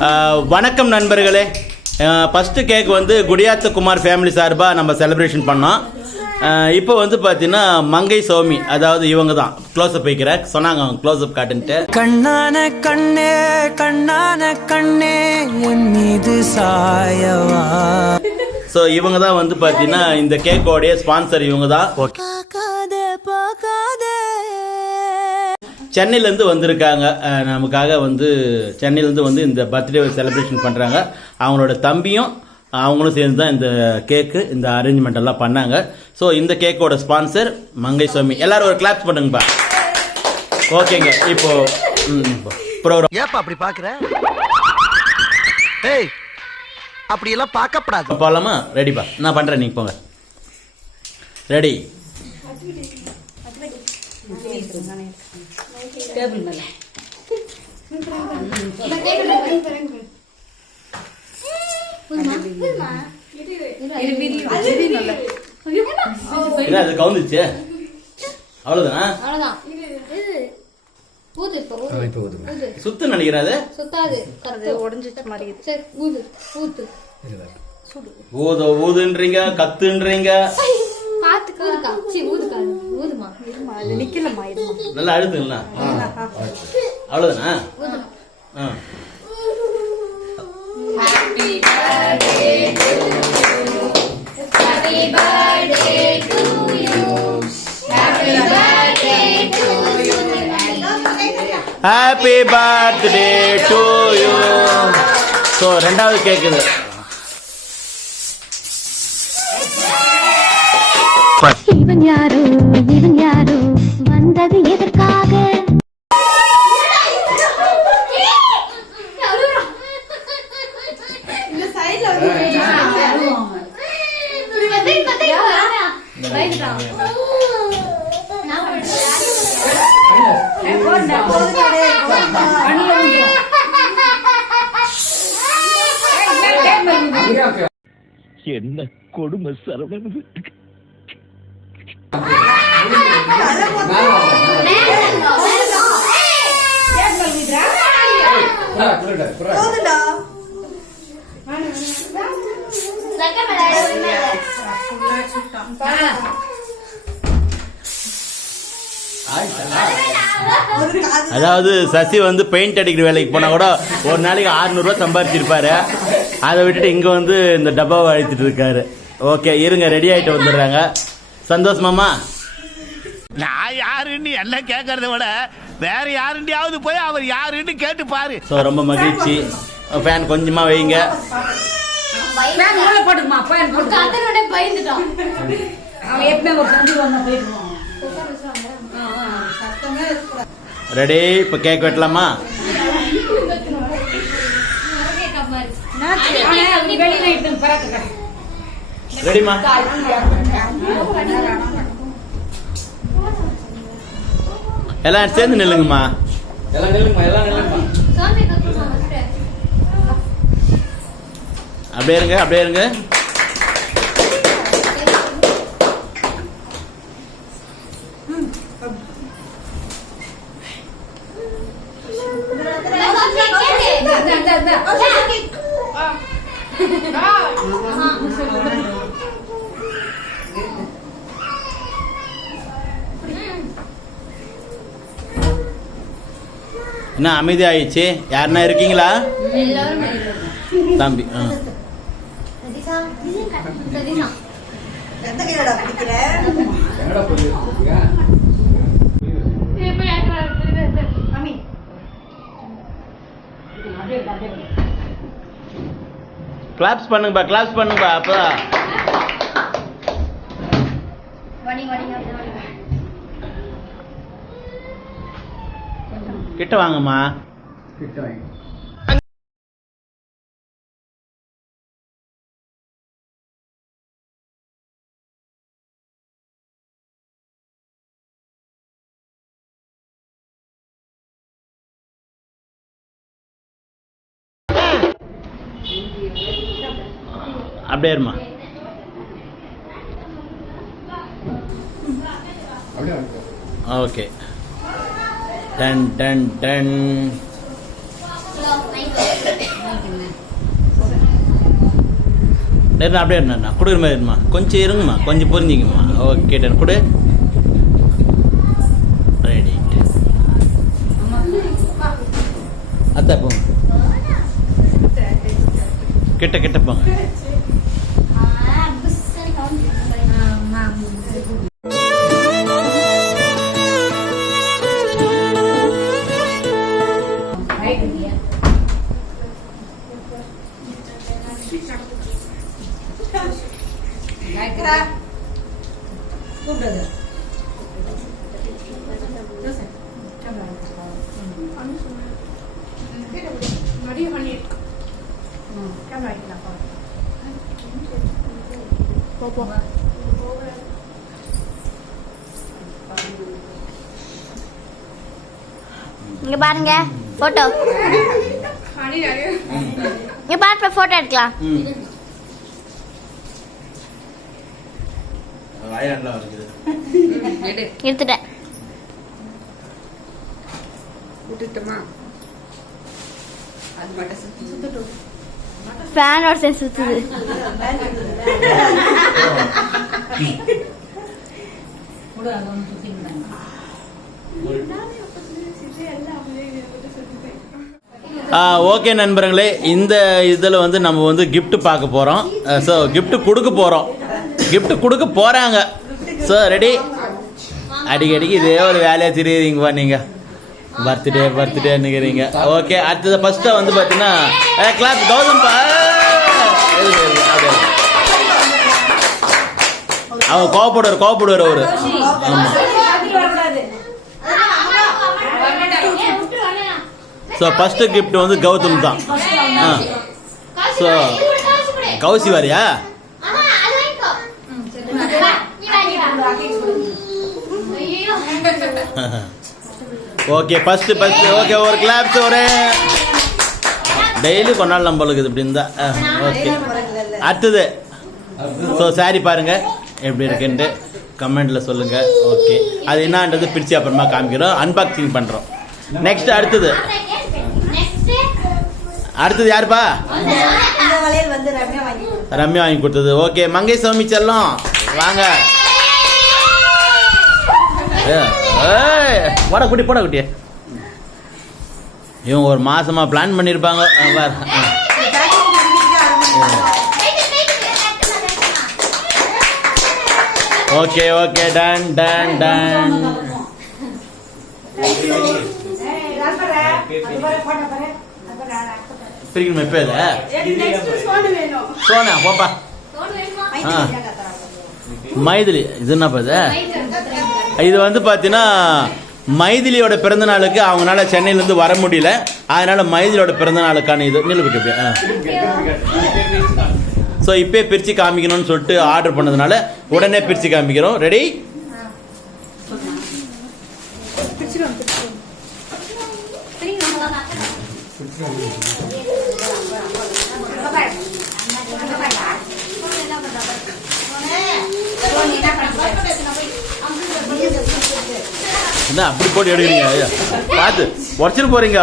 வணக்கம் நண்பர்களே. First cake வந்து குடியாத்த குமார் ஃபேமிலி சார்பாக நம்ம செலிப்ரேஷன் பண்ணோம். இப்போ வந்து பார்த்தீங்கன்னா மங்கை சௌமி, அதாவது இவங்க தான் க்ளோஸ்அப் வைக்கிற சொன்னாங்க, அவங்க க்ளோஸ்அப் காட்டுன்ட்டு. கண்ணான கண்ணே கண்ணான கண்ணே என் மீது சாயவா. ஸோ இவங்க தான் வந்து பார்த்தீங்கன்னா இந்த கேக்கோடைய ஸ்பான்சர் இவங்க தான். சென்னையிலேருந்து வந்திருக்காங்க நமக்காக, வந்து சென்னையிலேருந்து வந்து இந்த பர்த்டே செலிப்ரேஷன் பண்ணுறாங்க. அவங்களோட தம்பியும் அவங்களும் சேர்ந்து தான் இந்த கேக்கு இந்த அரேஞ்ச்மெண்ட் எல்லாம் பண்ணாங்க. ஸோ இந்த கேக்கோட ஸ்பான்சர் மங்கை சுவாமி. எல்லாரும் ஒரு கிளாப்ஸ் பண்ணுங்கப்பா. ஓகேங்க, இப்போ ப்ரோக்ராம். ஏப்பா அப்படி பார்க்குற? ஏய், அப்படியெல்லாம் பார்க்கப்படாது. போகலாமா? ரெடிப்பா, நான் பண்ணுறேன், நீங்கள் போங்க. ரெடி. அது கவுந்துச்சு, அவ்வளவுதானா? சுத்து நினைக்கிறாது, ஊது ஊதுன்றீங்க, கத்துன்றீங்க, நல்லா அழுதுங்களா? அவ்வளவுதானா? Happy birthday to you. So ரெண்டாவது கேக்குது. இவன் யாரோ வந்தது எதற்காக? என்ன கொடுமை சரவணன். அதாவது சசி வந்து பெயிண்ட் அடிக்கிற வேலைக்கு போனா கூட ஒரு நாளைக்கு 600 ரூபா சம்பாதிச்சிருப்பாரு. அதை விட்டுட்டு இங்க வந்து இந்த டப்பாவை அழைத்துட்டு இருக்காரு. ஓகே, இருங்க, ரெடி ஆயிட்டு வந்துடுறாங்க. சந்தோஷமாமா? நான் யாருன்னு எல்லாம் கேட்கறத விட வேற யாருண்டியாவது போய் அவர் யாருன்னு கேட்டு பாரு. ஸோ ரொம்ப மகிழ்ச்சி. ஃபேன் கொஞ்சமா வைங்க. ரெடி, இப்போ கேக் வெட்டலாமா? ரெடிமா? எல்லாம் சேர்ந்து நில்லுங்கம்மா. அப்படியே இருங்க. என்ன அமைதி ஆயிடுச்சு? யாருன்னா இருக்கீங்களா தம்பி? கிளாப்ஸ் பண்ணுங்கப்பா, கிளாப்ஸ் பண்ணுங்கப்பா. அப்பதான் கிட்ட வாங்கம்மா. அப்படியே இருமா. ஓகே. Done done ton. நேரம் அப்படியே இருந்தா கொடுக்குற மாதிரி இருமா, கொஞ்சம் இருங்கம்மா, கொஞ்சம் புரிஞ்சிங்கம்மா. ஓகே டன் கொடு. ரெடி. அத்தா போங்க, கிட்ட கிட்ட போங்க. இங்க பாருங்க போட்டோ, இங்க பாருங்க போட்டோ எடுக்கலாம். எடுத்துட்டேன். ஃபேனோட சேர்ந்து சுத்துது. ஓகே நண்பர்களே, இந்த இதில் வந்து நம்ம வந்து gift பார்க்க போகிறோம். ஸோ gift கொடுக்க போகிறோம், gift கொடுக்க போகிறாங்க. So ready. அடிக்கடிக்கு இதே ஒரு வேலையாக தெரியுறீங்கப்பா நீங்கள், பர்த்டேன்னுக்கிறீங்க. ஓகே, அடுத்தது ஃபஸ்ட்டாக வந்து பார்த்தீங்கன்னா கிளாஸ் கௌதம்பா. அவங்க கோவப்படுவார் அவரு. ஆமாம். ஸோ ஃபஸ்ட்டு கிஃப்ட் வந்து கௌதம் தான். ஸோ கௌசி வாரியா? ஓகே ஃபஸ்ட்டு ஓகே, ஒரு கிளாப்ஸ். ஒரு டெய்லி கொண்டாடலாம் நம்மளுக்கு இப்படி இருந்தா. ஓகே, அடுத்தது. ஸோ சாரி பாருங்க எப்படி இருக்குன்ட்டு கமெண்ட்டில் சொல்லுங்கள். ஓகே, அது என்னன்றது பிரித்து அப்புறமா காமிக்கிறோம், அன்பாக்சிங் பண்ணுறோம். நெக்ஸ்ட் அடுத்தது யாருப்பா? ரம்யா வாங்கி கொடுத்தது. ஓகே, மங்கை சாமி செல்லம் வாங்க. போட குட்டியே. இவங்க ஒரு மாசமா பிளான் பண்ணிருப்பாங்க. Okay okay, done done done. பிரிக்கணுமா இப்போ? சோனா போப்பா. மைதிலி இது என்னப்பா இது? இது வந்து பார்த்தீங்கன்னா மைதிலியோட பிறந்த நாளுக்கு அவங்களால சென்னையிலேருந்து வர முடியல, அதனால மைதிலியோட பிறந்த நாளுக்கான இது நிலப்பட்டு. ஸோ இப்போ பிரித்து காமிக்கணும்னு சொல்லிட்டு ஆர்டர் பண்ணதுனால உடனே பிரித்து காமிக்கிறோம். ரெடி? என்ன அப்படி போட்டு எடுக்கிறீங்க? பார்த்து உடச்சிட்டு போறீங்க.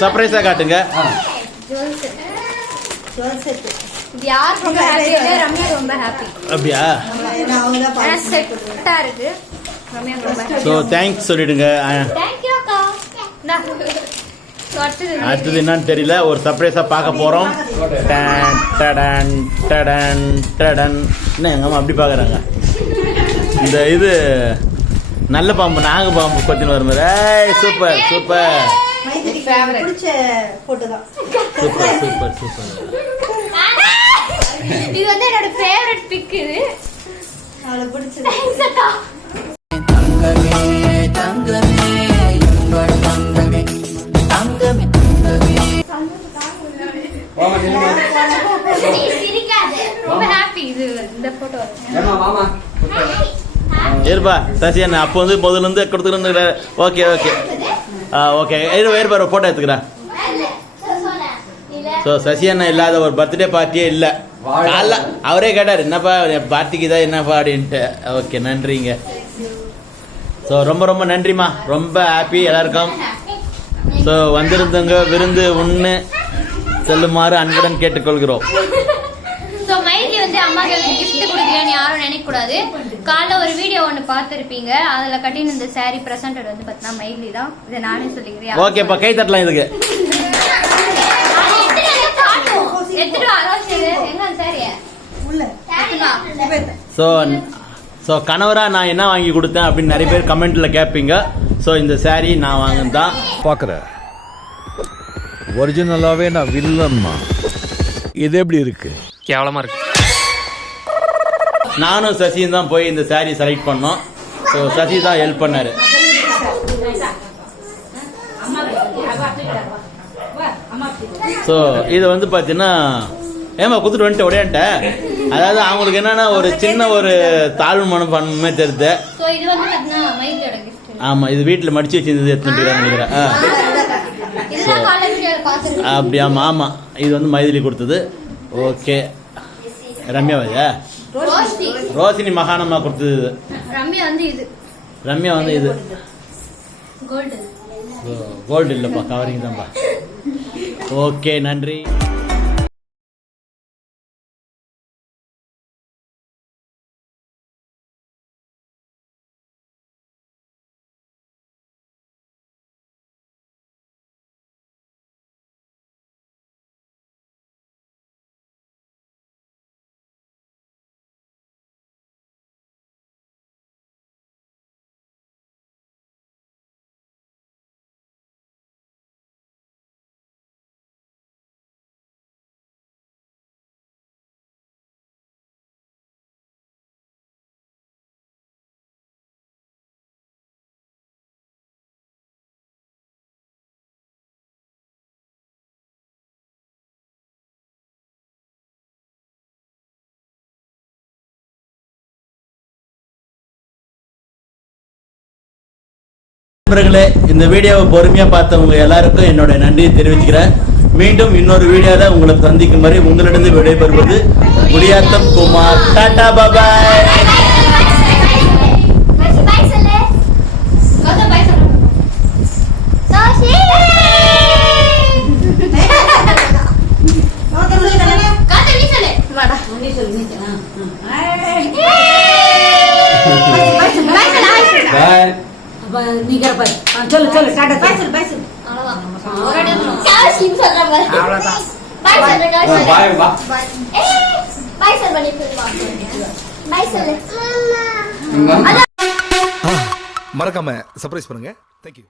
சர்ப்ரைஸா காட்டுங்க. அப்படியா? ஸோ தேங்க்ஸ் சொல்லிடுங்க. அடுத்தது என்னன்னு தெரியல, ஒரு சர்ப்ரைஸா பார்க்க போறோம். என்ன எங்க அம்மா அப்படி பாக்குறாங்க? இந்த இது நல்ல பாம்பு, நாக பாம்பு கொத்தின்னு வர மாதிரி. Super super super super super. இது வந்து என்னோட ஃபேவரட் பிக். இது அவளுக்கு பிடிச்சது. ஏற்பா சசி அண்ணா அப்போ வந்து முதல்ல இருந்து கொடுத்துருந்து. ஓகே ஓகே ஓகே, ஏற்பாரு போட்டோ எடுத்துக்கிறேன். ஸோ சசி அண்ணா இல்லாத ஒரு பர்த்டே பார்ட்டியே இல்லை. காலைல அவரே கேட்டார் என்னப்பா பார்ட்டிக்கு தான் என்னப்பா அப்படின்ட்டு. ஓகே நன்றிங்க. ஸோ ரொம்ப ரொம்ப நன்றிம்மா, ரொம்ப ஹாப்பி எல்லாருக்கும். ஸோ ஸோ வந்திருந்தவங்க விருந்து உண்ணு செல்லுமாறு அன்புடன் கேட்டுக்கொள்கிறோம். ஸோ மைதி வந்து அம்மாக்கு வந்து gift கொடுக்கலன்னு யாரும் நினைக்கக்கூடாது. காலைல ஒரு வீடியோ ஒன்று பார்த்துருப்பீங்க, அதில் கட்டின இந்த saree ப்ரெசென்டட் வந்து பார்த்தீங்கன்னா மைதி தான். இதை நானே சொல்லிக்கிறேன். ஓகேப்பா, கை தட்டலாம் இதுக்கு. ஸோ கணவரா நான் என்ன வாங்கி கொடுத்தேன் அப்படின்னு நிறைய பேர் கமெண்ட்ல கேட்பீங்க. ஸோ இந்த saree நான் வாங்கினதான். பார்க்குறேன் ஒரிஜினலாவே நான் வில்லன்மா. இது எப்படி இருக்கு? கேவலமா இருக்கு. நானும் சசியும் தான் போய் இந்த saree செலக்ட் பண்ணோம். ஸோ சசி தான் ஹெல்ப் பண்ணாரு. ஸோ இது வந்து பார்த்தீங்கன்னா ஏமா குத்துட்டு வந்துட்டு உடையான்ட்ட. அதாவது அவங்களுக்கு என்னன்னா ஒரு சின்ன ஒரு தாழ்வு மனப்பான்மை தெரியுது. ஸோ இது வந்து பார்த்தீங்கன்னா மைதியோட gift. ஆமா, இது வீட்டில் மடிச்சு வச்சிருந்தது எடுத்துட்டு நினைக்கிறேன். இதுதான் காலைல வீடியோல பார்த்துருக்கேன். அப்படியா? ஆமா, இது வந்து மைதிலி கொடுத்தது. ஓகே, ரம்யாவையா? ரோஷினி மகானம்மா கொடுத்தது இது. ரம்யா வந்து இது. ரம்யா வந்து இது கோல்டு. கோல்டு இல்லப்பா, கவரிங் தான்ப்பா. ஓகே, நன்றி. நண்பர்களே, இந்த வீடியோவை பொறுமையா பார்த்தவங்க எல்லாருக்கும் என்னோட நன்றியை தெரிவிச்சுக்கிறேன். மீண்டும் இன்னொரு வீடியோல உங்களை சந்திக்கும் வரை உங்களிடம் விடைபெறுவது குடியாத்தம் குமார். டாடா, பாய். மறக்காம சர்ப்ரைஸ் பண்ணுங்க. தேங்க்யூ.